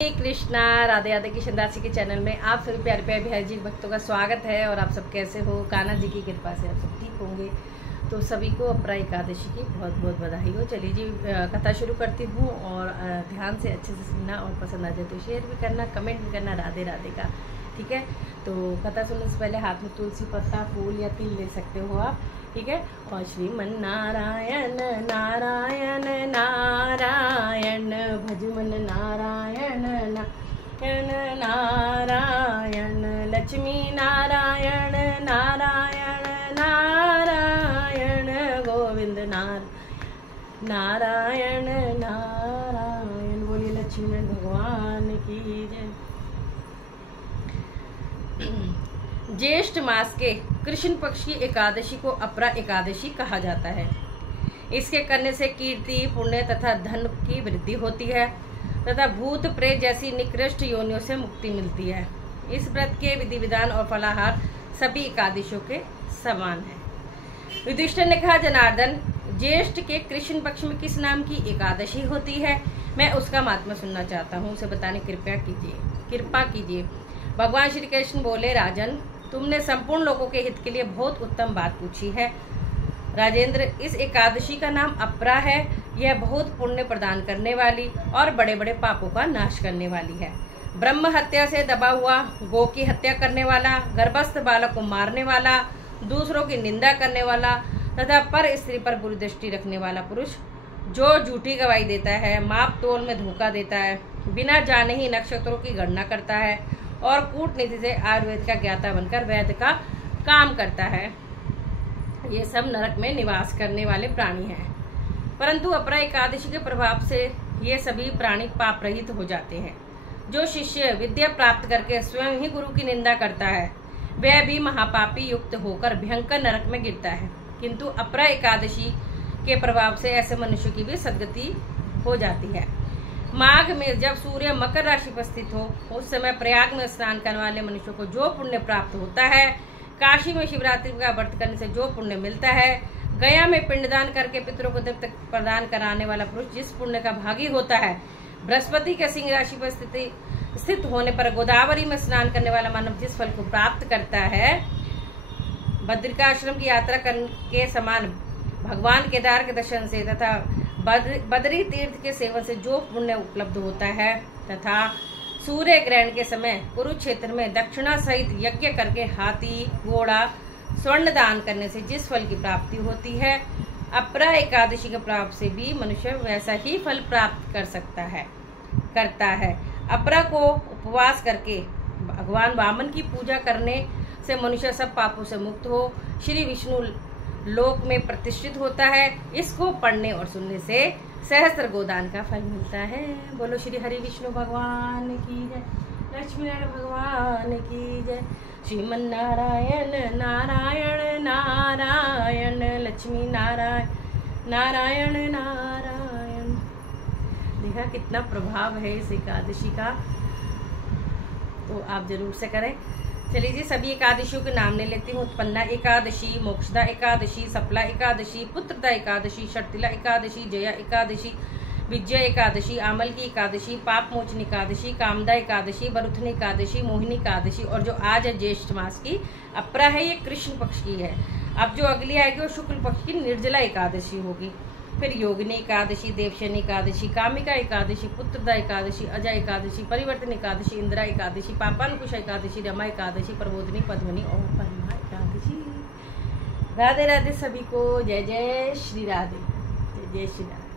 कृष्णा राधे राधे की दासी के चैनल में आप सभी प्यारे प्यारे बिहारी जी भक्तों का स्वागत है। और आप सब कैसे हो? कान्हा जी की कृपा से आप सब ठीक होंगे। तो सभी को अपरा एकादशी की बहुत बहुत बधाई हो। चलिए जी, कथा शुरू करती हूँ और ध्यान से अच्छे से सुनना और पसंद आ जाए तो शेयर भी करना, कमेंट भी करना राधे राधे का, ठीक है। तो कथा सुनने से पहले हाथ में तुलसी पत्ता, फूल या तिल ले सकते हो आप, ठीक है। और श्रीमन नारायण नारायण नारायण भजमन नारायण नारायण नारायण लक्ष्मी नारायण नारायण नारायण गोविंद नारायण नारायण। बोलिए लक्ष्मी भगवान की जय। ज्येष्ठ मास के कृष्ण पक्ष की एकादशी को अपरा एकादशी कहा जाता है। इसके करने से कीर्ति, पुण्य तथा धन की वृद्धि होती है तथा भूत प्रेत जैसी निकृष्ट योनियों से मुक्ति मिलती है। इस व्रत के विधि विधान और फलाहार सभी एकादशियों के समान है। युधिष्ठिर ने कहा, जनार्दन, ज्येष्ठ के कृष्ण पक्ष में किस नाम की एकादशी होती है? मैं उसका महात्मा सुनना चाहता हूँ, उसे बताने कृपा कीजिए। भगवान श्री कृष्ण बोले, राजन, तुमने संपूर्ण लोगों के हित के लिए बहुत उत्तम बात पूछी है। राजेंद्र, इस एकादशी का नाम अपरा है। यह बहुत पुण्य प्रदान करने वाली और बड़े बड़े पापों का नाश करने वाली है। ब्रह्म हत्या से दबा हुआ, गौ की हत्या करने वाला, गर्भस्थ बालक को मारने वाला, दूसरों की निंदा करने वाला तथा पर स्त्री पर बुरी दृष्टि रखने वाला पुरुष, जो झूठी गवाही देता है, माप तोल में धोखा देता है, बिना जाने ही नक्षत्रों की गणना करता है और कूटनीति से आयुर्वेद का ज्ञाता बनकर वैद्य का काम करता है, ये सब नरक में निवास करने वाले प्राणी हैं। परंतु अपरा एकादशी के प्रभाव से ये सभी प्राणी पाप रहित हो जाते हैं। जो शिष्य विद्या प्राप्त करके स्वयं ही गुरु की निंदा करता है, वह भी महापापी युक्त होकर भयंकर नरक में गिरता है। किंतु अपरा एकादशी के प्रभाव से ऐसे मनुष्य की भी सद्गति हो जाती है। माघ में जब सूर्य मकर राशि पर स्थित हो, उस समय प्रयाग में स्नान करने वाले मनुष्यों को जो पुण्य प्राप्त होता है, काशी में शिवरात्रि का व्रत करने से जो पुण्य मिलता है, गया में पिंडदान करके पितरों को तृप्त प्रदान कराने वाला पुरुष जिस पुण्य का भागी होता है, बृहस्पति के सिंह राशि पर स्थित होने पर गोदावरी में स्नान करने वाला मानव जिस फल को प्राप्त करता है, बद्रिकाश्रम की यात्रा के समान भगवान केदार के दर्शन से तथा बद्री तीर्थ के सेवन से जो पुण्य उपलब्ध होता है, तथा सूर्य ग्रहण के समय कुरुक्षेत्र में दक्षिणा सहित यज्ञ करके हाथी, घोड़ा, स्वर्ण दान करने से जिस फल की प्राप्ति होती है, अपरा एकादशी के प्रभाव से भी मनुष्य वैसा ही फल प्राप्त करता है। अपरा को उपवास करके भगवान वामन की पूजा करने से मनुष्य सब पापों से मुक्त हो श्री विष्णु लोक में प्रतिष्ठित होता है। इसको पढ़ने और सुनने से सहस्त्र गोदान का फल मिलता है। बोलो श्री हरि विष्णु भगवान की जय, लक्ष्मी नारायण भगवान की जय। श्रीमन नारायण नारायण नारायण लक्ष्मी नारायण नारायण नारायण। देखा कितना प्रभाव है इस एकादशी का, तो आप जरूर से करें। चलिए जी, सभी एकादशियों के नाम ले लेती हूँ। उत्पन्ना एकादशी, मोक्षदा एकादशी, सफला एकादशी, पुत्रदा एकादशी, षटतिला एकादशी, जया एकादशी, विजय एकादशी, आमल की एकादशी, पाप मोचन एकादशी, कामदा एकादशी, बरुथनी एकादशी, मोहिनी एकादशी, और जो आज है ज्येष्ठ मास की अपरा है, ये कृष्ण पक्ष की है। अब जो अगली आएगी वो शुक्ल पक्ष की निर्जला एकादशी होगी। फिर योगिनी एकादशी, देवशनी एकादशी, कामिका एकादशी, पुत्रदा एकादशी, अजय एकादशी, परिवर्तन एकादशी, इंदिरा एकादशी, पापानुकुश एकादशी, रमा एकादशी, प्रबोधनी, पद्मनी और परमा एकादशी। राधे राधे सभी को। जय जय श्री राधे, जय जय श्री राधे।